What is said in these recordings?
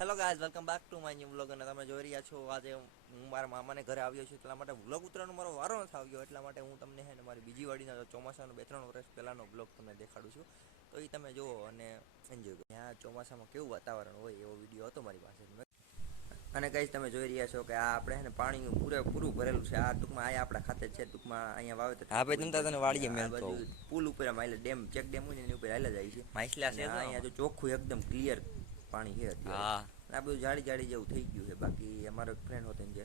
Hello guys welcome back to my new vlog અને તમે જોઈ રહ્યા છો આજે હું મારા મામાને ઘરે આવ્યો છું એટલા માટે વ્લોગ ઉતરવાનો મારો વારો નથી આવ્યો એટલા માટે હું તમને હે ને મારી બીજી વાડીના ચોમાસાનો બે ત્રણ વર્ષ પહેલાંનો બ્લોગ તમને દેખાડું છું. તો એ તમે જુઓ અને એન્જોય કરો. ત્યાં ચોમાસામાં કેવું વાતાવરણ હોય એવો વીડિયો હતો મારી પાસે. અને કઈ તમે જોઈ રહ્યા છો કે આ આપણે ને પાણી પૂરેપૂરું ભરેલું છે. આ ટૂંકમાં આ આપણા ખાતે છે ટૂંકમાં અહીંયા વાવેતર હા ભાઈ, તમ તને વાળીએ મેં પુલ ઉપર આમ ડેમ ચેક ડેમ હોય ને એની ઉપર હાલે જાય છે. માછલા છે અહીંયા જો ચોખ્ખું એકદમ ક્લિયર પાણી છે હા. આ બધું જાડી જાડી જેવું થઈ ગયું છે. બાકી અમારો ફ્રેન્ડ હતો જે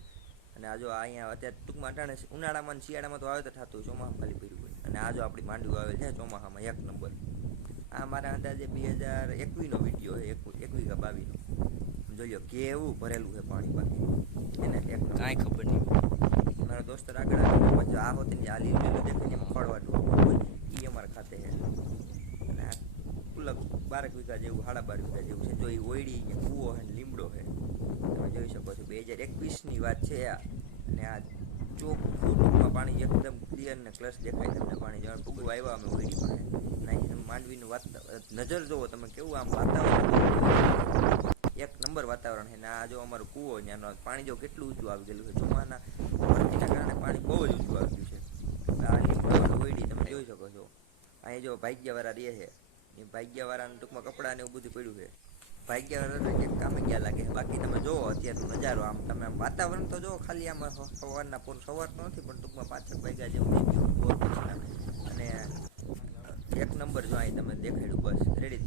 અને આજો અહીંયા અત્યારે ટૂંકમાં અટાણે ઉનાળામાં શિયાળામાં તો વાવેતર થતું ચોમાસામાં ખાલી પડ્યું હોય. અને આજો આપણી માંડવી આવેલ છે ચોમાસામાં એક નંબર. આ મારા અંદાજે બે હજાર એકવીસનો વીડિયો છે એકવી એકવી કે બાવીસનો જોઈ કેવું ભરેલું છે પાણી બાકી. એને એક કાંઈ ખબર નહીં. મારા દોસ્ત આગળ આવ્યો આ હોતી આ લીલું લીલું દેખાય એમાં ફળવાટું હોય એ અમારા ખાતે છે અને આ કુલક બારક વીઘા જેવું સાડા બાર વીઘા જેવું છે. જો એ ઓયડી ને કૂવો લીમડો છે તમે જોઈ શકો છો. બે હજાર એકવીસની વાત છે આ. અને આ ચોખ્ખું ટૂંકમાં પાણી એકદમ ક્લિયર ને ક્લસ દેખાય તમને પાણી જવાનું. ટૂંકું આવ્યા અમે ઓયડી પાસે તમે માંડવીનું વાત નજર જોવો, તમે કેવું આમ વાતાવરણ. એક નંબર વાતાવરણ છે. ને આ જો અમારો કૂવો ત્યાંનો પાણી જો કેટલું ઊંચું આવી ગયેલું છે. ચોમાના ભરતીના કારણે પાણી બહુ જ ઊંચું આવી ગયું છે. આ લીમડો ઓયડી તમે જોઈ શકો છો. અહીં જો ભાગ્યવાળા રહે છે. એ ભાગ્યવાળાને ટૂંકમાં કપડાં ને એવું બધું પડ્યું છે. ભાગ્યવાળા તો ક્યાંક કામે ગયા લાગે બાકી તમે જોવો અત્યારનો નજારો આમ, તમે આમ વાતાવરણ તો જોવો, ખાલી આમ સવારના પૂર, સવાર તો નથી, પણ ટૂંકમાં પાછળ વાગ્યા જેવું થઈ અને એક નંબર જો અહીં તમે દેખાડ્યું, બસ રેડી